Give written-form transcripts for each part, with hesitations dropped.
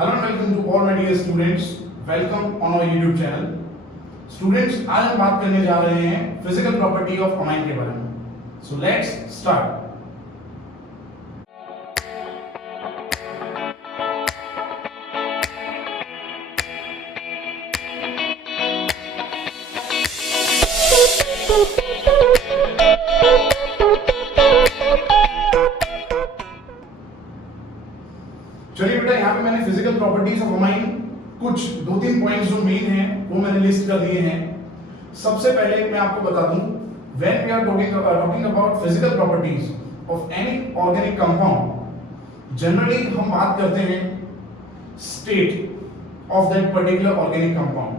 Hello and welcome to all my dear students. Welcome on our YouTube channel. Students, आज हम बात करने जा रहे हैं फिजिकल प्रॉपर्टी ऑफ अमाइन के बारे में. So let's start. चलिए बेटा, यहाँ पे मैंने फिजिकल प्रॉपर्टीज ऑफ अमाइन कुछ दो तीन पॉइंट्स जो मेन हैं वो मैंने लिस्ट कर दिए हैं. सबसे पहले मैं आपको बता दूं, when we are talking about physical properties of any organic compound, generally हम बात करते हैं state of that particular organic compound.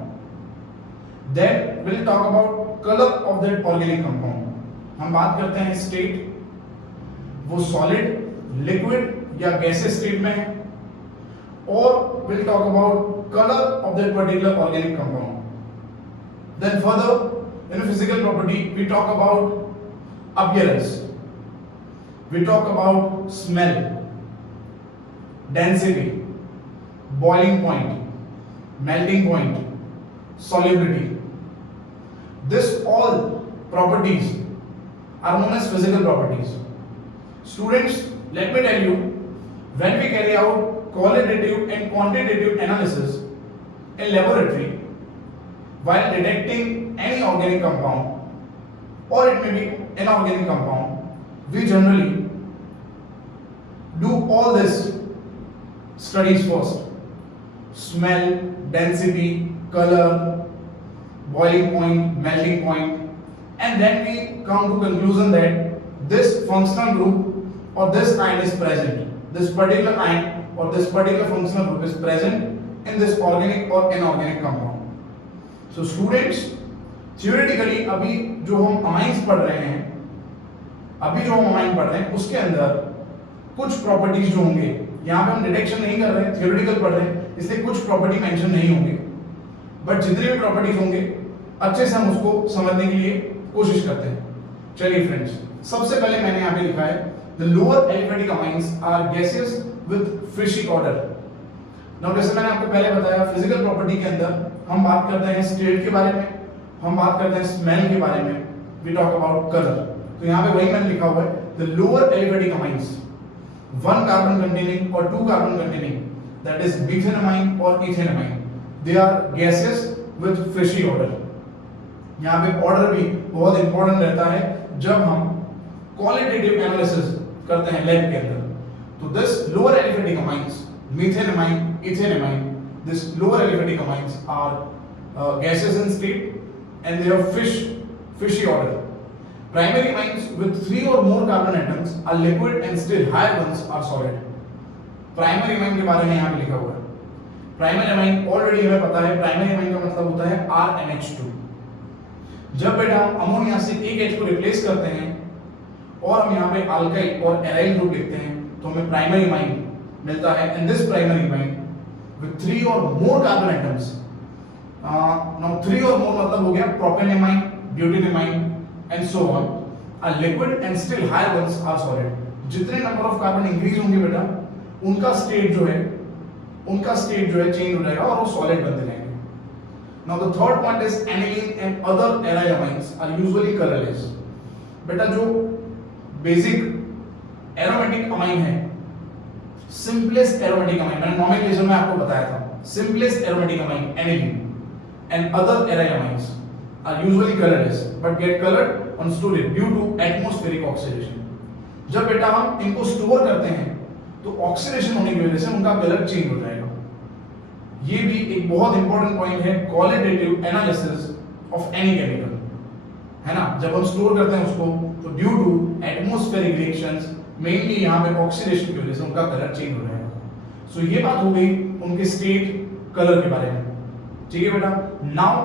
Then will talk about colour of that organic compound. हम बात करते हैं स्टेट, वो सॉलिड, लिक्विड या गैसेस स्टेट में है. Or we'll talk about color of that particular organic compound. Then further, in a physical property, we talk about appearance. We talk about smell, density, boiling point, melting point, solubility. This all properties are known as physical properties. Students, let me tell you, when we carry out qualitative and quantitative analysis in laboratory while detecting any organic compound or it may be inorganic compound, we generally do all this studies first: smell, density, color, boiling point, melting point, and then we come to conclusion that this functional group or this ion is present, this particular ion or this particular functional group is present in this organic or inorganic compound. So students, theoretically अभी जो हम amines पढ़ रहे हैं, उसके अंदर कुछ properties जो होंगे, यहाँ पे हम डिटेक्शन नहीं कर रहे हैं, थियोरेटिकल पढ़ रहे हैं, इसलिए कुछ प्रॉपर्टी मेंशन नहीं होंगे, बट जितने भी प्रॉपर्टीज होंगे अच्छे से हम उसको समझने के लिए कोशिश करते हैं. चलिए फ्रेंड्स, सबसे पहले मैंने यहाँ पे लिखा है the lower aliphatic amines are gaseous with fishy odor. Now जैसे मैंने आपको पहले बताया, फिजिकल प्रॉपर्टी के अंदर हम बात करते हैं स्टेट के बारे में, हम बात करते हैं स्मेल के बारे में, we talk about color. तो यहाँ पे वही मैंने लिखा हुआ है the lower aliphatic amines, one carbon containing or two carbon containing, that is methenamine or ethenamine, they are gaseous with fishy odor. यहाँ पे ऑर्डर भी बहुत इंपॉर्टेंट रहता है जब हम क्वालिटेटिव एनालिसिस करते हैं लैब के अंदर. तो this lower aliphatic amines, methenamine, ethenamine, this lower aliphatic amines are gaseous in state and they have fishy odor. Primary amines with 3 or more carbon atoms are liquid and still higher ones are solid. Primary amine के बारे में यहाँ पे लिखा हुआ है. Primary amine already हमें पता है, प्राइमरी अमाइन का मतलब होता है RNH2. जब बेटा हम अमोनिया से एक H को रिप्लेस करते हैं और हम यहाँ पे अल्काइल और एराइल ग्रुप लिखते हैं तो हमें प्राइमरी अमाइन मिलता है. In this primary amine with 3 और मोर कार्बन एटम्स. नाउ 3 और मोर मतलब हो गया propanamine, butanamine and so on, a liquid and still higher ones are solid. जितने नंबर ऑफ कार्बन इंक्रीज होंगे बेटा, उनका स्टेट जो है चेंज हो जाएगा और वो सॉलिड बनते जाएंगे. Now the third point is aniline and other aryl amines are usually colorless. बेटा जो बेसिक एरोमेटिक अमाइन है, सिंपलेस्ट एरोमेटिक अमाइन, मैंने नॉमेनक्लेचर में आपको बताया था, simplest aromatic amine aniline and other aryl amines are usually colorless but get colored on storage due to atmospheric oxidation. जब बेटा हम इनको स्टोर करते हैं तो ऑक्सीडेशन होने की वजह से उनका कलर चेंज हो जाएगा. ये भी एक बहुत इंपॉर्टेंट पॉइंट है qualitative analysis of any chemical, है ना. जब हम स्टोर करते हैं उसको तो due to atmospheric reactions, mainly यहाँ पे ऑक्सीडेशन की वजह से उनका कलर चेंज हो जाएगा. सो ये बात हो गई उनके स्टेट, कलर के बारे में. ठीक है बेटा. नाउ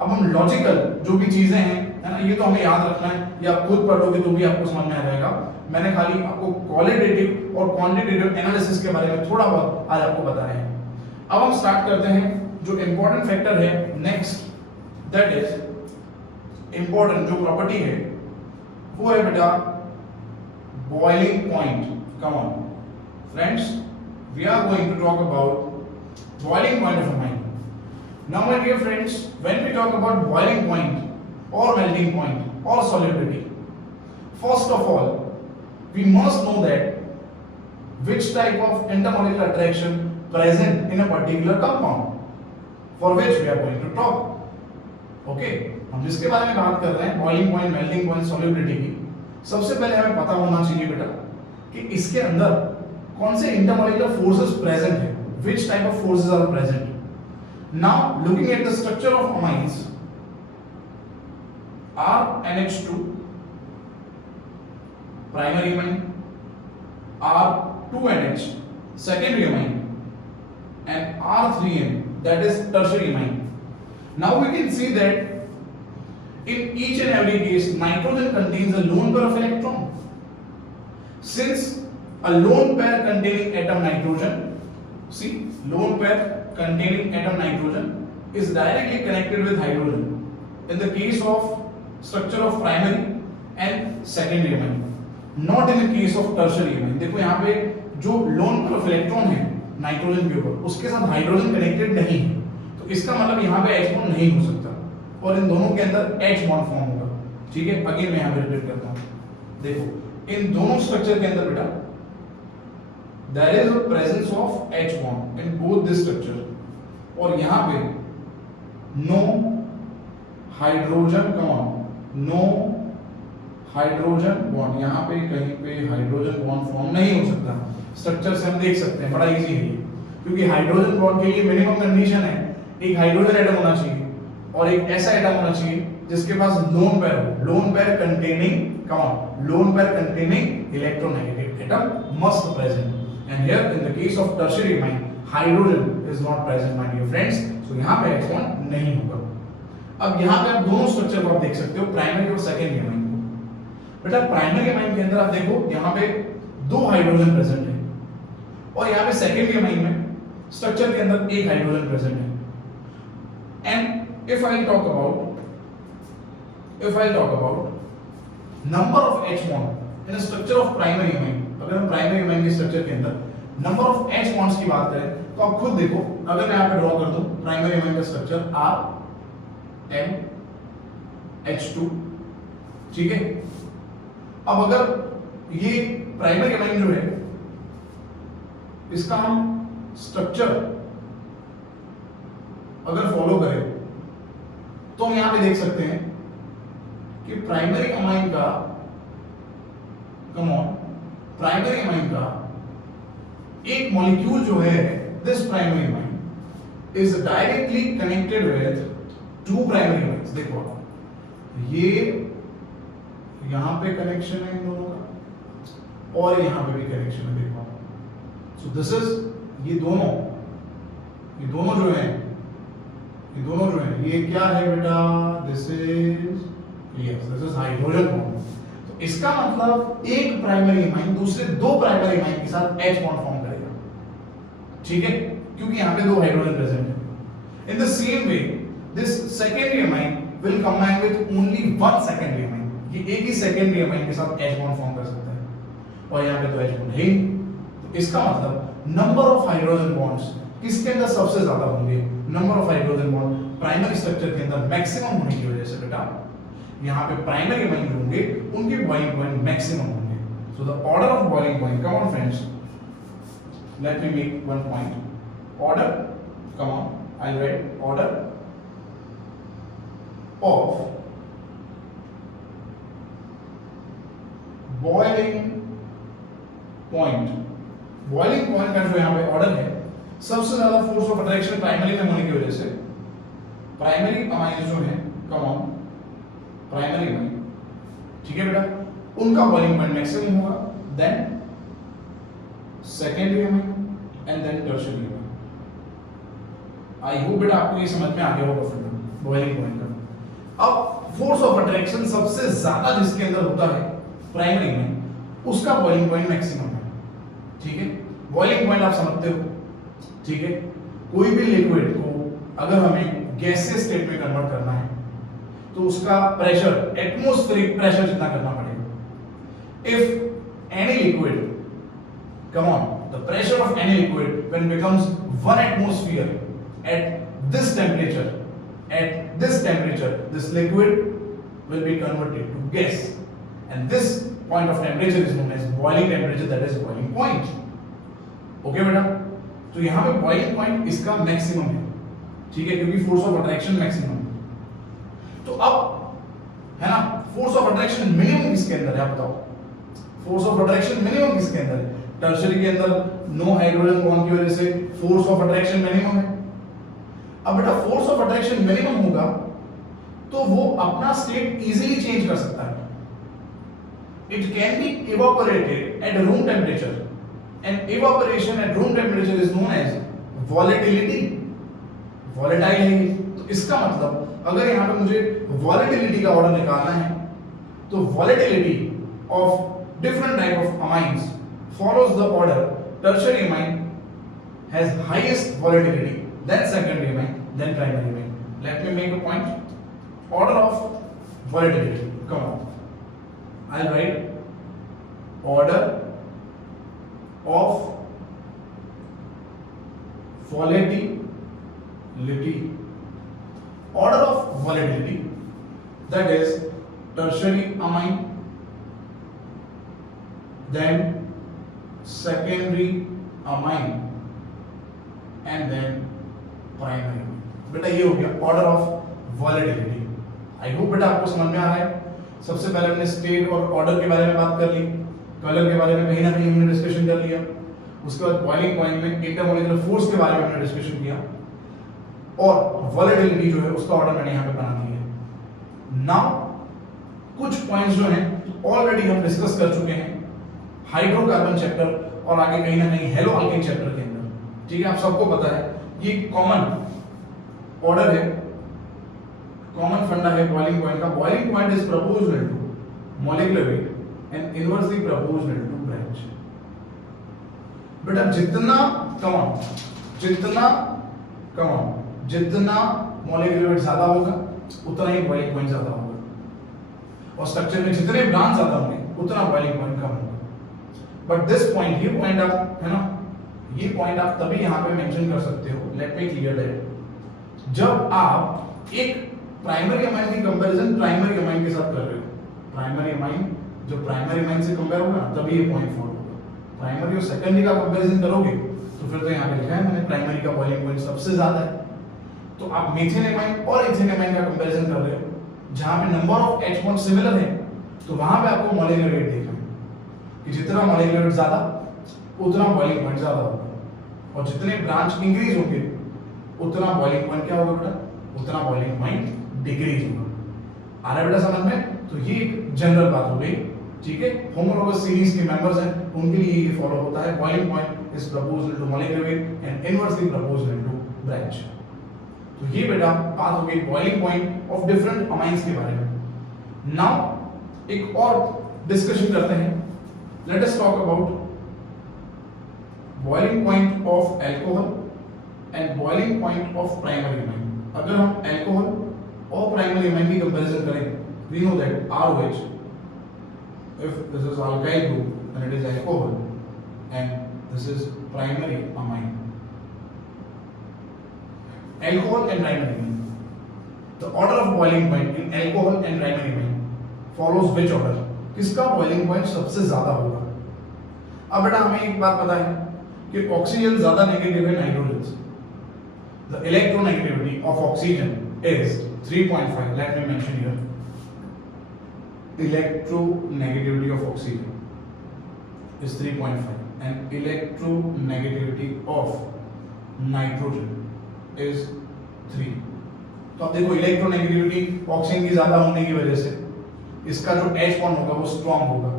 अब हम लॉजिकल जो भी चीजें हैं, है ना, ये तो हमें याद रखना है, ये आप खुद पढ़ोगे तो भी आपको समझ में आ जाएगा. मैंने खाली आपको क्वालिटेटिव और क्वांटिटेटिव एनालिसिस के बारे में थोड़ा बहुत आज आपको बता रहे हैं. अब हम स्टार्ट करते हैं जो इंपॉर्टेंट फैक्टर है नेक्स्ट, दैट इज इंपॉर्टेंट जो प्रॉपर्टी है वो है बेटा boiling point. Come on friends, we are going to talk about boiling point of amine. Now my dear friends, when we talk about boiling point or melting point or solubility, first of all we must know that which type of intermolecular attraction present in a particular compound for which we are going to talk. Okay, हम जिसके बारे में बात कर रहे हैं boiling point, melting point, solubility की, सबसे पहले हमें पता होना चाहिए बेटा कि इसके अंदर कौन से इंटरमोलिकुलर फोर्सेस प्रेजेंट है, which type of forces are present. Now looking at the structure of amines, RNH2 primary amine, R2NH secondary amine, and R3N that is tertiary amine. Now we can see that in each and every case nitrogen contains a lone pair of electron. Since a lone pair containing atom nitrogen, see, lone pair containing atom nitrogen is directly connected with hydrogen in the case of structure of primary and secondary amine, not in the case of tertiary amine. देखो यहाँ पे जो lone pair of electron है nitrogen के ऊपर, उसके साथ hydrogen connected नहीं है, तो इसका मतलब यहाँ पे H बॉन्ड नहीं हो सकता और इन दोनों के अंदर H बॉन्ड फॉर्म होगा. ठीक है, अगेन मैं यहाँ पे रिपीट करता हूँ. देखो इन दोनों स्ट्रक्चर के अंदर बेटा there is a presence of H bond in both this structure और यहाँ पे no hydrogen no hydrogen bond, यहाँ पे कहीं पे हाइड्रोजन बॉन्ड फॉर्म नहीं हो सकता. स्ट्रक्चर से हम देख सकते हैं, बड़ा इजी है ये, क्योंकि हाइड्रोजन बॉन्ड के लिए मिनिमम कंडीशन है एक हाइड्रोजन एटम होना चाहिए और एक ऐसा एटम होना चाहिए जिसके पास लोन पेयर हो, lone pair containing electronegative atom must present. And here in the case of tertiary amine, hydrogen is not present my dear friends, so यहाँ पे H bond नहीं होगा. अब यहाँ पे आप दोनों स्ट्रक्चर को आप देख सकते हो, प्राइमरी और सेकेंडरी अमाइन को. बेटा प्राइमरी अमाइन के अंदर आप देखो यहाँ पे दो हाइड्रोजन प्रेजेंट है और यहाँ पे सेकेंडरी अमाइन में स्ट्रक्चर के अंदर एक हाइड्रोजन प्रेजेंट है. And if I talk about number of H bond in a structure of primary amine, अगर हम प्राइमरी अमाइन के स्ट्रक्चर के अंदर नंबर ऑफ H बॉन्ड्स की बात करें तो आप खुद देखो, अगर मैं यहाँ पे ड्रॉ कर दूं प्राइमरी अमाइन का स्ट्रक्चर RNH2, ठीक है. अब अगर ये प्राइमरी अमाइन जो है इसका हम स्ट्रक्चर अगर फॉलो करें तो हम यहाँ पे देख सकते हैं कि प्राइमरी अमाइन का प्राइमरी अमाइन का एक मॉलिक्यूल जो है, this primary amine is directly connected with two primary amines. देखो ये यहां पे कनेक्शन है इन दोनों का और यहां पे भी कनेक्शन है. देखो सो दिस इज ये दोनों जो है ये क्या है बेटा, दिस इज हाइड्रोजन बॉन्ड. इसका मतलब एक प्राइमरी अमाइन दूसरे दो प्राइमरी अमाइन के साथ H बॉन्ड फॉर्म करेगा. ठीक है, क्योंकि यहां पे दो हाइड्रोजन प्रेजेंट है. In the same way this secondary amine will combine with only one secondary amine. ये एक ही सेकेंडरी अमाइन के साथ H बॉन्ड फॉर्म कर सकता है और यहां पे तो H बॉन्ड है. तो इसका मतलब नंबर ऑफ हाइड्रोजन बॉन्ड्स किसके अंदर सबसे ज्यादा होंगे, number of hydrogen bond primary structure के अंदर मैक्सिमम होने की वजह से बेटा यहाँ पे प्राइमरी अमाइन जो होंगे उनके बॉइलिंग पॉइंट मैक्सिमम होंगे. So the order of boiling point, come on friends, let me make one point. Order, come on, I will write order of boiling point. Boiling point का जो यहाँ पे order है, सबसे ज्यादा फोर्स ऑफ अट्रैक्शन प्राइमरी में होने की वजह से प्राइमरी अमाइन जो है, कम ऑन, प्राइमरी अमाइन, ठीक है बेटा, उनका बॉइलिंग पॉइंट मैक्सिमम होगा, then secondary amine and then tertiary amine. I hope बेटा आपको ये समझ में आ गया होगा फिर बॉइलिंग पॉइंट का. अब फोर्स ऑफ अट्रैक्शन सबसे ज्यादा जिसके अंदर होता है प्राइमरी में, उसका बॉइलिंग पॉइंट मैक्सिमम है. ठीक है, बॉइलिंग पॉइंट आप समझते हो. ठीक है, कोई भी लिक्विड को अगर हमें गैसियस स्टेट में कन्वर्ट करना है तो उसका प्रेशर एटमॉस्फेरिक प्रेशर जितना करना पड़ेगा. If any liquid, come on, the pressure of any liquid when it becomes 1 atmosphere at this temperature, this liquid will be converted to gas, and this point of temperature is known as boiling temperature, that is boiling point. Okay बेटा, तो यहाँ पे boiling point इसका maximum है, ठीक है, क्योंकि force of attraction maximum है। तो अब है ना, फोर्स ऑफ अट्रैक्शन मिनिमम किसके अंदर है, आप बताओ। फोर्स ऑफ अट्रैक्शन मिनिमम किसके अंदर है? टर्शियरी के अंदर नो हाइड्रोजन बॉन्ड की वजह से फोर्स ऑफ अट्रैक्शन मिनिमम है। अब बेटा फोर्स ऑफ अट्रैक्शन मिनिमम होगा तो वो अपना स्टेट इजीली चेंज कर सकता है। It can be evaporated at room temperature, and evaporation at room temperature is known as volatility. Volatile है ये, तो इसका मतलब अगर यहां पे मुझे वॉलेटिलिटी का ऑर्डर निकालना है तो volatility of different type of amines follows the order. Tertiary amine has highest volatility, then secondary amine, then primary amine. Let me make a point. Order of volatility. Come on. I'll write order of volatility. Order of volatility, that is tertiary amine, then secondary amine and then primary amine. बेटा ये हो गया order of volatility. I hope बेटा आपको समझ में आ रहा है। सबसे पहले हमने स्टेट और ऑर्डर के बारे में बात कर ली, कलर के बारे में कहीं ना कहीं हमने डिस्कशन कर लिया, उसके बाद बॉइलिंग पॉइंट में इंटरमोलिकुलर फोर्स के बारे में हमने डिस्कशन किया, और वॉलेटिलिटी जो है उसका ऑर्डर मैंने यहाँ पे बना दिया है। नाउ कुछ पॉइंट्स जो हैं ऑलरेडी हम डिस्कस कर चुके हैं हाइड्रोकार्बन चैप्टर और आगे कहीं ना कहीं हेलो अल्केन चैप्टर के अंदर, ठीक है। आप सबको पता है ये कॉमन ऑर्डर है, कॉमन फंडा है बॉइलिंग पॉइंट का। Boiling point is proportional to molecular weight and inversely proportional to branch. बेटा जितना मॉलिक्यूलर वेट ज्यादा होगा उतना ही बॉइलिंग पॉइंट ज्यादा होगा, और स्ट्रक्चर में जितने ब्रांच ज्यादा होंगे उतना बॉइलिंग पॉइंट कम होगा। बट दिस पॉइंट, ये पॉइंट आप है ना, ये पॉइंट आप तभी यहां पे मेंशन कर सकते हो, लेट मी क्लियर दैट, जब आप एक प्राइमरी अमाइन की कंपैरिजन प्राइमरी अमाइन के साथ कर रहे हो। प्राइमरी अमाइन जो प्राइमरी अमाइन से कंपेयर होगा तभी ये पॉइंट फॉर होगा। प्राइमरी और सेकेंडरी का कंपैरिजन करोगे तो फिर तो यहां पे लिखा है मैंने प्राइमरी का बॉइलिंग पॉइंट सबसे ज्यादा है। तो आप मीथेन अमाइन और इथेन अमाइन का कंपैरिजन कर रहे हो, जहां पे number of H bond similar है, तो वहां पे आपको मॉलिक्यूलर वेट देखना है कि जितना मॉलिक्यूलर वेट ज्यादा उतना बॉइलिंग पॉइंट ज्यादा होगा, और जितने ब्रांच इंक्रीज होंगे उतना बॉइलिंग पॉइंट क्या होगा बेटा, उतना बॉइलिंग पॉइंट डिक्रीज होगा। आ रहा है बेटा समझ में? तो ये एक जनरल बात हो गई, ठीक है। होमोलॉगस सीरीज के मेंबर्स हैं उनके लिए ये फॉलो होता है, boiling point is proportional to molecular weight and inversely proportional to branch. तो ये बेटा बात हो गई boiling point of different amines के बारे में। नाउ एक और डिस्कशन करते हैं, let us talk about boiling point of alcohol and boiling point of primary amine. अगर हम अल्कोहल और प्राइमरी अमाइन की कंपैरिजन करें, we know that ROH, if this is alkyl group then it is alcohol and this is primary amine. Alcohol and primary amine, the order of boiling point in alcohol and primary amine follows which order? किसका boiling point सबसे ज्यादा होगा? अब बेटा हमें एक बात पता है कि ऑक्सीजन ज्यादा नेगेटिव है नाइट्रोजन से। The electronegativity of oxygen is 3.5. Let me mention here. Electronegativity of oxygen is 3.5 and electronegativity of nitrogen is 3. तो अब देखो इलेक्ट्रोनेगेटिविटी ऑक्सीजन की ज्यादा होने की वजह से इसका जो H बॉन्ड होगा वो स्ट्रॉन्ग होगा,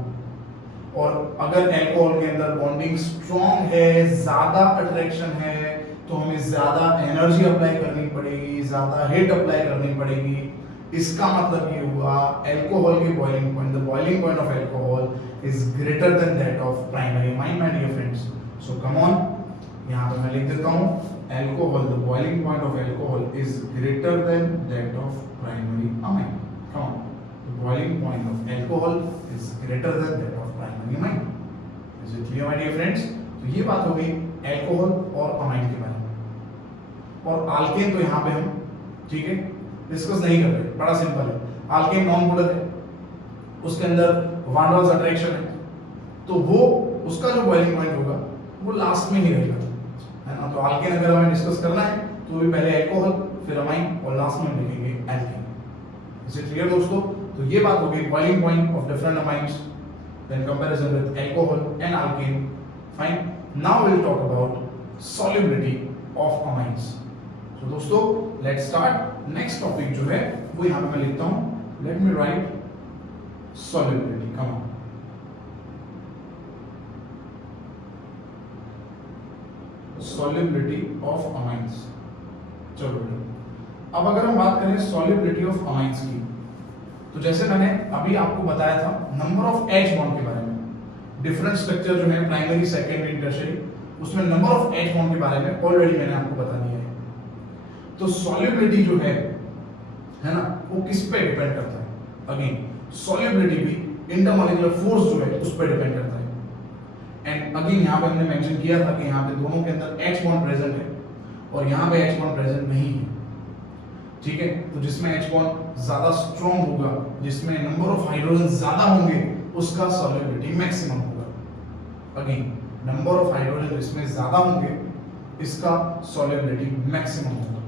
और अगर अल्कोहल के अंदर बॉन्डिंग स्ट्रॉन्ग है, ज्यादा अट्रैक्शन है, तो हमें ज्यादा एनर्जी अप्लाई करनी पड़ेगी, ज्यादा हीट अप्लाई करनी पड़ेगी। इसका मतलब ये हुआ अल्कोहल की boiling point, the boiling point of alcohol is greater than that of primary amine my dear friends. So come on, यहां पे मैं लिख देता हूं alcohol, the boiling point of alcohol is greater than that of primary amine. Come on, the boiling point of alcohol is greater than that of primary amine. Is it clear my dear friends? तो ये बात हो गई alcohol और amine के बारे में। और आल्केन तो यहाँ पे हम ठीक है डिस्कस नहीं कर रहे, बड़ा सिंपल है। आल्केन नॉन पोलर है, उसके अंदर वान अट्रैक्शन है, तो वो उसका जो बॉइलिंग पॉइंट होगा वो लास्ट में ही रहेगा, है ना। तो आल्केन अगर हमें डिस्कस करना है तो भी पहले एल्कोहल फिर अमाइन और लास्ट में लिखेंगे एल्केन। इज इट क्लियर दोस्तों? तो ये बात हो गई boiling point of different amines, then comparison with alcohol and alkane. Fine, now will talk about solubility of amines. तो दोस्तों लेट्स स्टार्ट। नेक्स्ट टॉपिक जो है वो यहां पे मैं लिखता हूं, let me right solubility, come on. Solubility of amines. चलो अब अगर हम बात करें solubility of amines की, तो जैसे मैंने अभी आपको बताया था नंबर ऑफ H बॉन्ड के बारे में, डिफरेंट स्ट्रक्चर जो है प्राइमरी सेकेंडरी टर्शियरी, उसमें नंबर ऑफ H बॉन्ड के बारे में ऑलरेडी मैंने आपको बता दिया है। तो solubility जो है ना, वो किस पे डिपेंड करता है? अगेन सॉल्युबिलिटी भी इंटरमॉलिक्यूलर फोर्स जो है उस पर डिपेंड करता है। एंड अगेन यहाँ पे हमने मेंशन किया था कि यहाँ पे दोनों के अंदर H बॉन्ड प्रेजेंट है और यहाँ पे H बॉन्ड प्रेजेंट नहीं है, ठीक है। तो जिसमें H बॉन्ड ज्यादा स्ट्रॉन्ग होगा, जिसमें नंबर ऑफ हाइड्रोजन ज्यादा होंगे, उसका सॉल्युबिलिटी मैक्सिमम होगा। अगेन नंबर ऑफ हाइड्रोजन जिसमें ज्यादा होंगे, इसका सॉल्युबिलिटी मैक्सिमम होगा।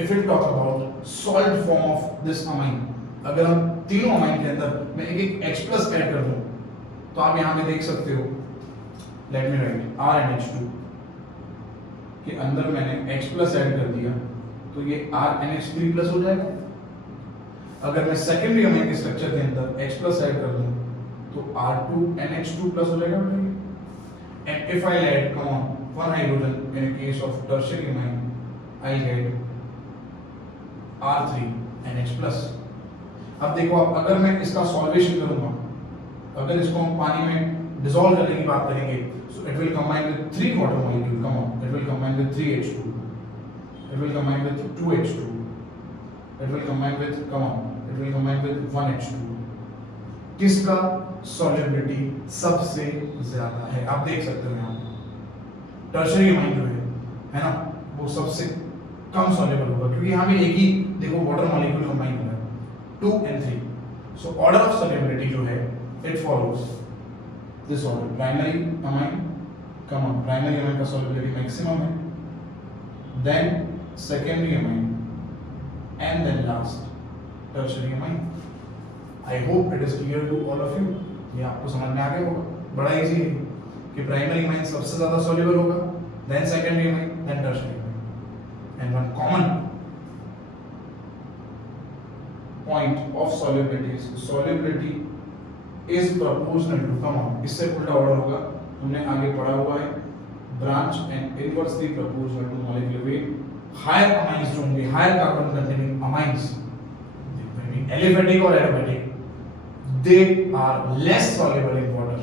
If we talk about salt form of this amine, अगर हम तीनों अमाइन के अंदर मैं एक H प्लस ऐड कर दूं, तो आप यहां पे देख सकते हो, लेट मी राइट RNH2 के अंदर मैंने H प्लस ऐड कर दिया, तो ये RNH3 प्लस हो जाएगा। अगर मैं सेकेंडरी अमाइन के स्ट्रक्चर के अंदर H प्लस ऐड कर दूं, तो R2NH2 प्लस हो जाएगा। And if I add come on one hydrogen in case of tertiary amine, I get R3NH plus. अब देखो, अब अगर मैं इसका सॉल्वेशन करूंगा, अगर इसको हम पानी में डिसॉल्व करने की बात करेंगे, so it will combine with 3 water molecule, come on, it will combine with 3H2, it will combine with 2H2, it will combine with, come on, it will combine with 1H2। किसका solubility सबसे ज्यादा है? आप देख सकते हो यहां tertiary amine जो है ना, वो सबसे कम सॉल्युबल होगा, क्योंकि यहां पे एक ही देखो वाटर मॉलिक्यूल कंबाइन हो रहा है, 2 and 3. So order of solubility जो है it follows this order. Primary amine, come on, primary amine का solubility maximum है, then secondary amine, and then last tertiary amine. I hope it is clear to all of you. ये आपको समझ में आ गया होगा, बड़ा इजी है कि primary amine सबसे ज्यादा soluble होगा, then secondary amine, then tertiary amine, and one common point of solubility is proportional to, come on, इससे उल्टा ऑर्डर होगा, हमने आगे पढ़ा हुआ है, branch and inversely proportional to molecular weight. Higher amines जो होंगे, higher carbon containing amines, aliphatic और aromatic, they are less soluble in water,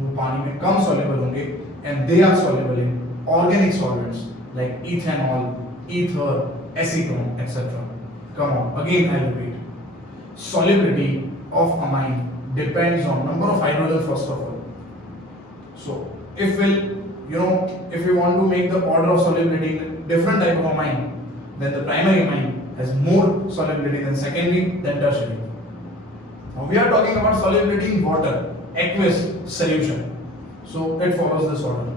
वो पानी में कम सॉल्युबल होंगे, and they are soluble in organic solvents like ethanol, ether, acetone etcetera. Come on, again I repeat, solubility of amine depends on number of hydrogens first of all. So if we want to make the order of solubility in different type of amine, then the primary amine has more solubility than secondary, then tertiary. Now we are talking about solubility in water, aqueous solution, so it follows this order.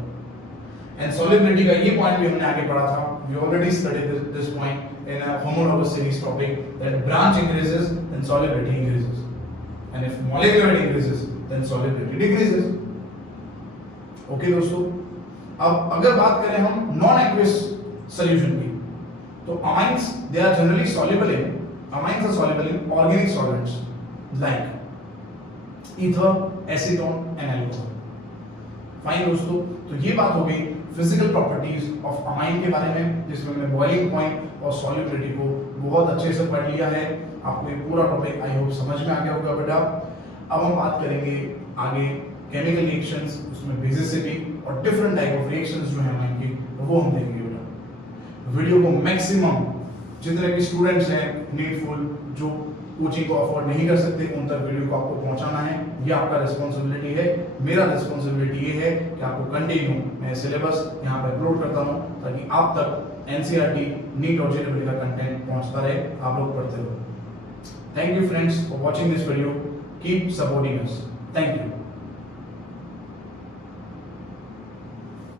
And solubility का ये point भी हमने आगे पढ़ा था, we already studied this point in a homologous series topic, that branch increases then solubility increases, and if molecular weight increases then solubility decreases. Okay दोस्तों, अब अगर बात करें हम नॉन एक्वियस सॉल्यूशन की, तो amines they are generally soluble in, amines are soluble in organic solvents like ether, acetone and alcohol. Fine दोस्तों, तो ये बात हो गई फिजिकल प्रॉपर्टीज ऑफ अमाइन के बारे में, जिसमें हमने बॉइलिंग पॉइंट और सॉल्युबिलिटी को बहुत अच्छे से पढ़ लिया है। आपको ये पूरा टॉपिक आई होप समझ में आ गया होगा बेटा। अब हम बात करेंगे आगे केमिकल रिएक्शंस, उसमें बेसिसिटी और डिफरेंट टाइप ऑफ रिएक्शंस जो है अमाइन की, वो हम देखेंगे बेटा। वीडियो को मैक्सिमम जितने भी स्टूडेंट्स हैं नीडफुल, जो कोचिंग को अफोर्ड नहीं कर सकते उन तक वीडियो को आपको पहुंचाना है, ये आपका रिस्पॉन्सिबिलिटी है। मेरा रिस्पॉन्सिबिलिटी ये है कि आपको कंटिन्यू मैं सिलेबस यहाँ पे अपलोड करता हूँ ताकि आप तक एनसीईआरटी, नीट और जेईई का कंटेंट पहुंचता रहे, आप लोग पढ़ते रहो। Thank you friends for watching this video, keep supporting us, thank you.